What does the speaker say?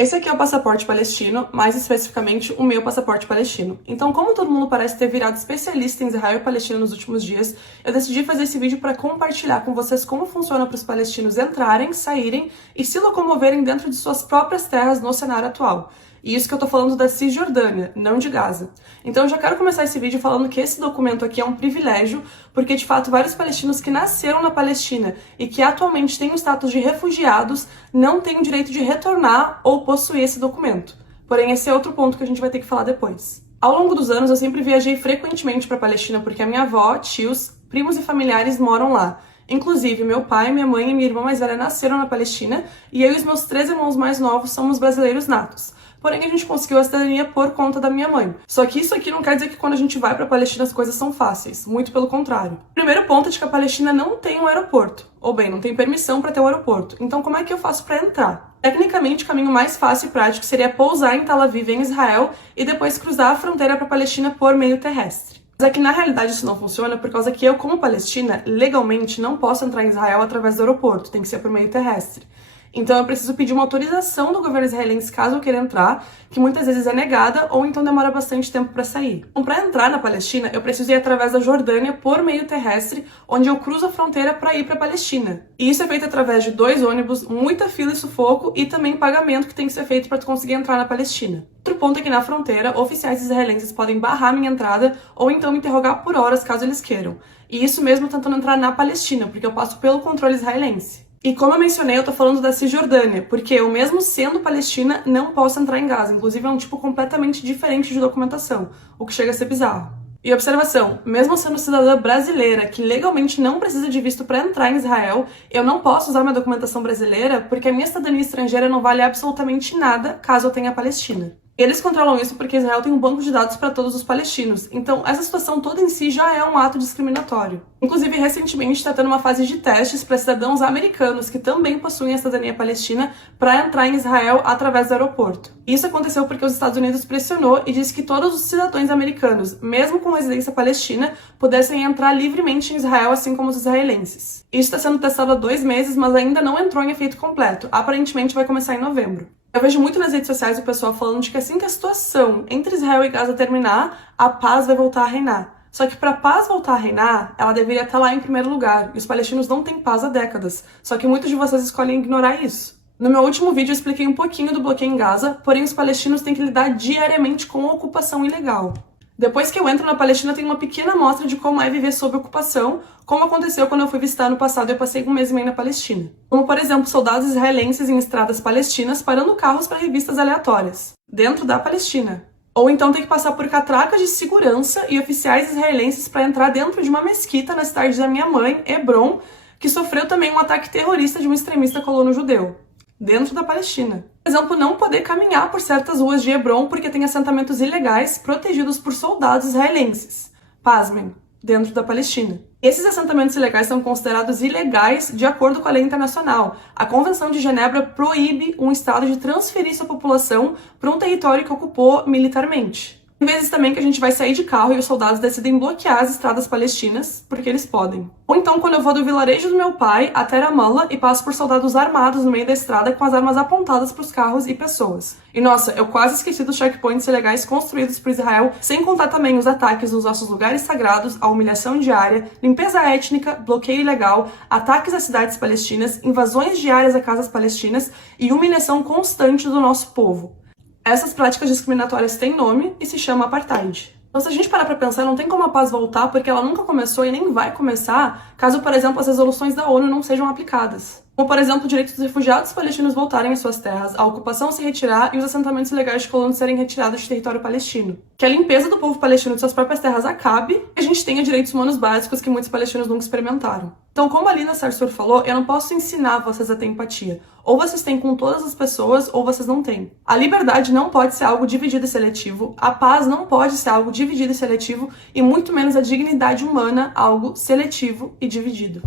Esse aqui é o passaporte palestino, mais especificamente o meu passaporte palestino. Então, como todo mundo parece ter virado especialista em Israel e Palestina nos últimos dias, eu decidi fazer esse vídeo para compartilhar com vocês como funciona para os palestinos entrarem, saírem e se locomoverem dentro de suas próprias terras no cenário atual. E isso que eu tô falando da Cisjordânia, não de Gaza. Então eu já quero começar esse vídeo falando que esse documento aqui é um privilégio, porque de fato vários palestinos que nasceram na Palestina e que atualmente têm o status de refugiados não têm o direito de retornar ou possuir esse documento. Porém, esse é outro ponto que a gente vai ter que falar depois. Ao longo dos anos, eu sempre viajei frequentemente para a Palestina porque a minha avó, tios, primos e familiares moram lá. Inclusive, meu pai, minha mãe e minha irmã mais velha nasceram na Palestina e eu e os meus 3 irmãos mais novos somos brasileiros natos. Porém, a gente conseguiu a cidadania por conta da minha mãe. Só que isso aqui não quer dizer que quando a gente vai pra Palestina as coisas são fáceis. Muito pelo contrário. O primeiro ponto é de que a Palestina não tem um aeroporto. Ou bem, não tem permissão para ter um aeroporto. Então, como é que eu faço para entrar? Tecnicamente, o caminho mais fácil e prático seria pousar em Tel Aviv, em Israel, e depois cruzar a fronteira para a Palestina por meio terrestre. Mas é que na realidade isso não funciona por causa que eu, como palestina, legalmente não posso entrar em Israel através do aeroporto. Tem que ser por meio terrestre. Então eu preciso pedir uma autorização do governo israelense caso eu queira entrar, que muitas vezes é negada ou então demora bastante tempo para sair. Então, para entrar na Palestina, eu preciso ir através da Jordânia por meio terrestre, onde eu cruzo a fronteira para ir para a Palestina. E isso é feito através de 2 ônibus, muita fila e sufoco e também pagamento que tem que ser feito para tu conseguir entrar na Palestina. Outro ponto é que na fronteira, oficiais israelenses podem barrar minha entrada ou então me interrogar por horas caso eles queiram. E isso mesmo tentando entrar na Palestina, porque eu passo pelo controle israelense. E como eu mencionei, eu tô falando da Cisjordânia, porque eu mesmo sendo palestina não posso entrar em Gaza, inclusive é um tipo completamente diferente de documentação, o que chega a ser bizarro. E observação, mesmo sendo cidadã brasileira, que legalmente não precisa de visto para entrar em Israel, eu não posso usar minha documentação brasileira porque a minha cidadania estrangeira não vale absolutamente nada caso eu tenha a Palestina. Eles controlam isso porque Israel tem um banco de dados para todos os palestinos, então essa situação toda em si já é um ato discriminatório. Inclusive, recentemente está tendo uma fase de testes para cidadãos americanos que também possuem a cidadania palestina para entrar em Israel através do aeroporto. Isso aconteceu porque os Estados Unidos pressionou e disse que todos os cidadãos americanos, mesmo com residência palestina, pudessem entrar livremente em Israel, assim como os israelenses. Isso está sendo testado há 2 meses, mas ainda não entrou em efeito completo. Aparentemente vai começar em novembro. Eu vejo muito nas redes sociais o pessoal falando de que assim que a situação entre Israel e Gaza terminar, a paz vai voltar a reinar. Só que para a paz voltar a reinar, ela deveria estar lá em primeiro lugar, e os palestinos não têm paz há décadas, só que muitos de vocês escolhem ignorar isso. No meu último vídeo eu expliquei um pouquinho do bloqueio em Gaza, porém os palestinos têm que lidar diariamente com a ocupação ilegal. Depois que eu entro na Palestina, tem uma pequena amostra de como é viver sob ocupação, como aconteceu quando eu fui visitar no passado e eu passei 1 mês e meio na Palestina. Como, por exemplo, soldados israelenses em estradas palestinas parando carros para revistas aleatórias, dentro da Palestina. Ou então tem que passar por catracas de segurança e oficiais israelenses para entrar dentro de uma mesquita na cidade da minha mãe, Hebron, que sofreu também um ataque terrorista de um extremista colono judeu, dentro da Palestina. Por exemplo, não poder caminhar por certas ruas de Hebron porque tem assentamentos ilegais protegidos por soldados israelenses. Pasmem, dentro da Palestina. Esses assentamentos ilegais são considerados ilegais de acordo com a lei internacional. A Convenção de Genebra proíbe um Estado de transferir sua população para um território que ocupou militarmente. Tem vezes também que a gente vai sair de carro e os soldados decidem bloquear as estradas palestinas, porque eles podem. Ou então quando eu vou do vilarejo do meu pai até Ramallah e passo por soldados armados no meio da estrada com as armas apontadas para os carros e pessoas. E nossa, eu quase esqueci dos checkpoints ilegais construídos por Israel, sem contar também os ataques nos nossos lugares sagrados, a humilhação diária, limpeza étnica, bloqueio ilegal, ataques às cidades palestinas, invasões diárias a casas palestinas e humilhação constante do nosso povo. Essas práticas discriminatórias têm nome e se chama apartheid. Então, se a gente parar pra pensar, não tem como a paz voltar porque ela nunca começou e nem vai começar caso, por exemplo, as resoluções da ONU não sejam aplicadas. Como, por exemplo, o direito dos refugiados palestinos voltarem às suas terras, a ocupação se retirar e os assentamentos ilegais de colonos serem retirados de território palestino. Que a limpeza do povo palestino de suas próprias terras acabe e a gente tenha direitos humanos básicos que muitos palestinos nunca experimentaram. Então, como a Lina Sarsur falou, eu não posso ensinar vocês a ter empatia. Ou vocês têm com todas as pessoas, ou vocês não têm. A liberdade não pode ser algo dividido e seletivo, a paz não pode ser algo dividido e seletivo, e muito menos a dignidade humana algo seletivo e dividido.